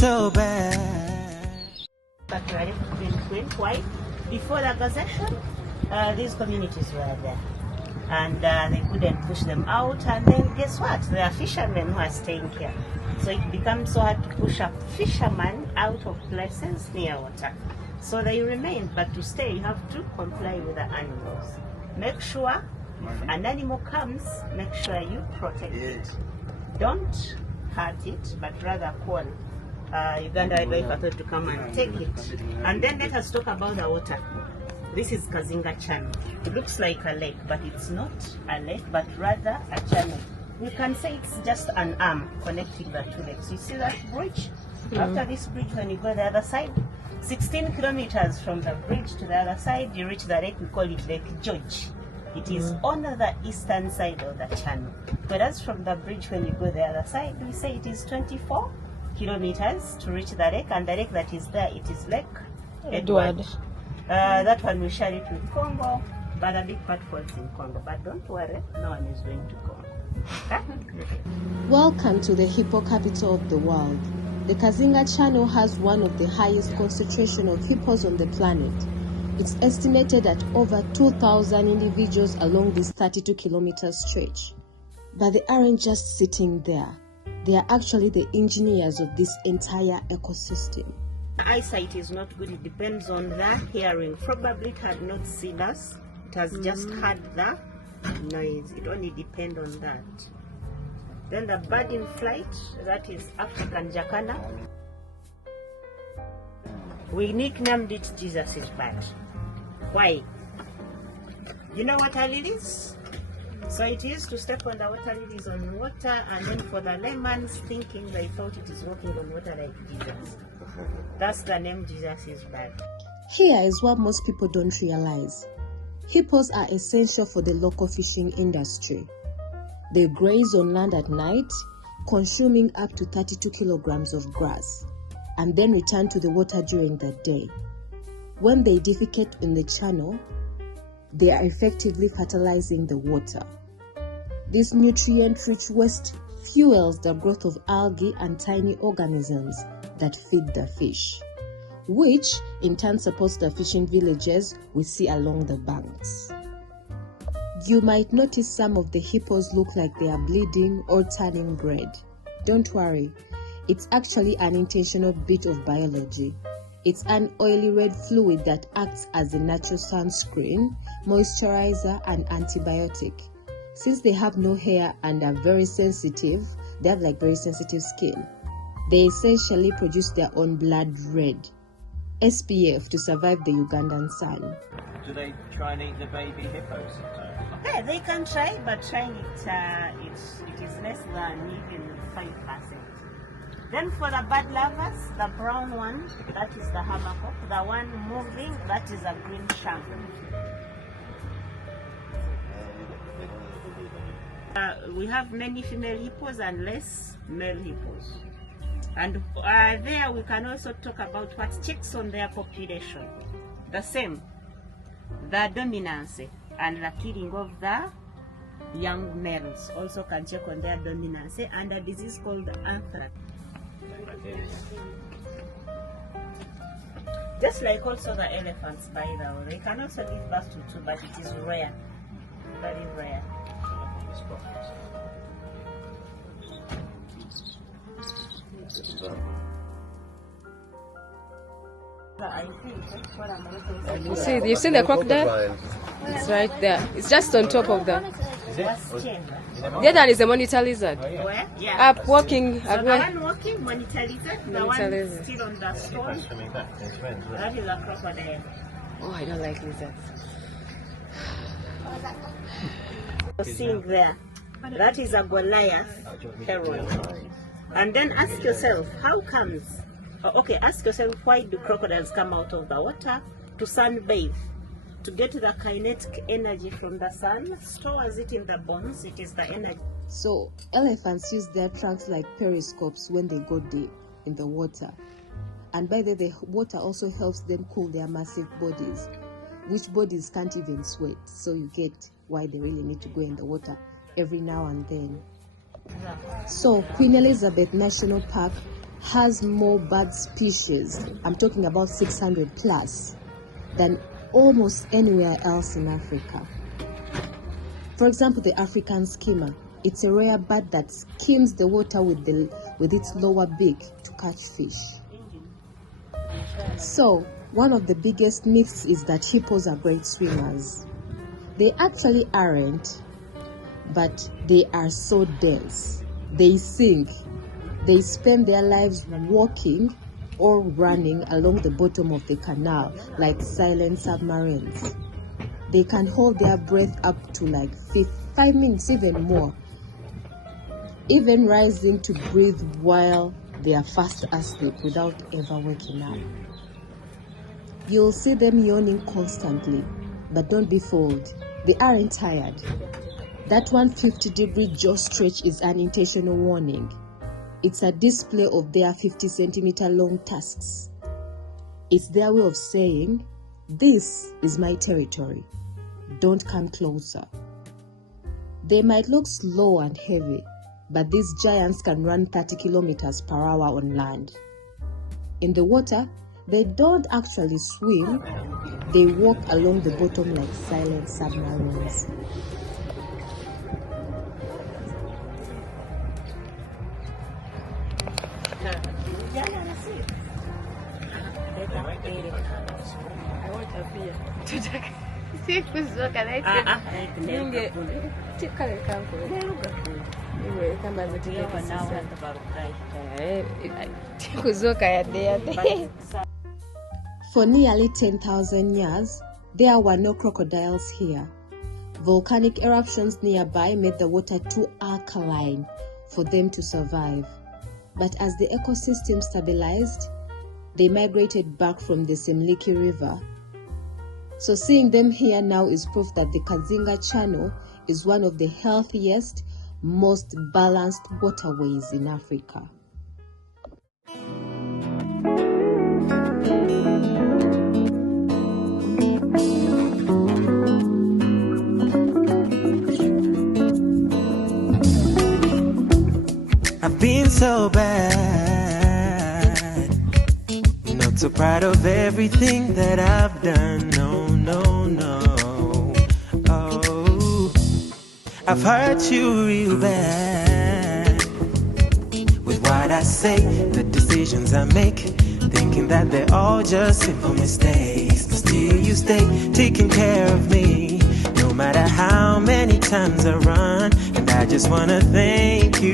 so bad. But we are left between. Why? Before the acquisition, these communities were there. And they couldn't push them out. And then guess what? There are fishermen who are staying here. So it becomes so hard to push a fisherman out of places near water. So they remain, but to stay, you have to comply with the animals. Make sure if an animal comes, make sure you protect it. Don't hurt it, but rather call Uganda Wildlife Authority to come and take it. And then let us talk about the water. This is Kazinga Channel. It looks like a lake, but it's not a lake, but rather a channel. You can say it's just an arm connecting the two lakes. You see that bridge? After this bridge, when you go the other side, 16 kilometers from the bridge to the other side, you reach the lake. We call it Lake George. It is on the eastern side of the channel. Whereas from the bridge, when you go the other side, we say it is 24 kilometers to reach the lake, and the lake that is there, it is Lake Edward. That one we share it with Congo, but a big part falls in Congo. But don't worry, no one is going to Congo. Welcome to the hippo capital of the world. The Kazinga Channel has one of the highest concentration of hippos on the planet. It's estimated at over 2,000 individuals along this 32-kilometer stretch. But they aren't just sitting there. They are actually the engineers of this entire ecosystem. The eyesight is not good. It depends on the hearing. Probably it had not seen us. It has just heard the noise. It only depends on that. Then the bird in flight, that is African jacana. We nicknamed it Jesus' bird. Why? You know water lilies? So it is to step on the water lilies on water, and then for the layman's thinking, they thought it is walking on water like Jesus. That's the name Jesus' bird. Here is what most people don't realize. Hippos are essential for the local fishing industry. They graze on land at night, consuming up to 32 kilograms of grass, and then return to the water during the day. When they defecate in the channel, they are effectively fertilizing the water. This nutrient-rich waste fuels the growth of algae and tiny organisms that feed the fish, which in turn supports the fishing villages we see along the banks. You might notice some of the hippos look like they are bleeding or turning red. Don't worry, it's actually an intentional bit of biology. It's an oily red fluid that acts as a natural sunscreen, moisturizer, and antibiotic. Since they have no hair and are very sensitive, they have very sensitive skin. They essentially produce their own blood red, SPF, to survive the Ugandan sun. Do they try and eat the baby hippos? Yeah, they can try, but trying it is less than even 5%. Then for the bird lovers, the brown one, that is the hammercock. The one moving, that is a green shank. We have many female hippos and less male hippos. And there we can also talk about what checks on their population. The same, the dominance and the killing of the young males also can check on their dominance, and a disease called anthrax. Just like also the elephants, by the way, they can also give birth to two, but it is rare, very rare. You've seen the crocodile? It's right there. It's just on top of the. The other one is the monitor lizard. Where? Yeah. Up walking. So the one walking, monitor lizard. The one still on the stone. That is a crocodile. Oh, I don't like lizards. Seeing there, that is a Goliath heron. And then ask yourself, how comes? Ask yourself, why do crocodiles come out of the water to sunbathe? To get the kinetic energy from the sun, stores it in the bones. It is the energy. So elephants use their trunks like periscopes when they go deep in the water. And by the water also helps them cool their massive bodies, which bodies can't even sweat. So you get why they really need to go in the water every now and then. So Queen Elizabeth National Park has more bird species, I'm talking about 600 plus, than almost anywhere else in Africa. For example, the African skimmer. It's a rare bird that skims the water with its lower beak to catch fish. So, one of the biggest myths is that hippos are great swimmers. They actually aren't, but they are so dense. They sink. They spend their lives walking or running along the bottom of the canal like silent submarines. They can hold their breath up to like 5 minutes, even more, even rising to breathe while they are fast asleep without ever waking up. You'll see them yawning constantly, but don't be fooled. They aren't tired. That 150-degree jaw stretch is an intentional warning. It's a display of their 50-centimeter long tusks. It's their way of saying, "This is my territory. Don't come closer." They might look slow and heavy, but these giants can run 30 kilometers per hour on land. In the water, they don't actually swim. They walk along the bottom like silent submarines. For nearly 10,000 years, there were no crocodiles here. Volcanic eruptions nearby made the water too alkaline for them to survive. But as the ecosystem stabilized, they migrated back from the Semliki River. So seeing them here now is proof that the Kazinga Channel is one of the healthiest, most balanced waterways in Africa. I've been so bad, not so proud of everything that I've done. No, no, no. Oh, I've hurt you real bad with what I say, the decisions I make, thinking that they're all just simple mistakes. But still you stay taking care of me, no matter how many times I run. And I just wanna thank you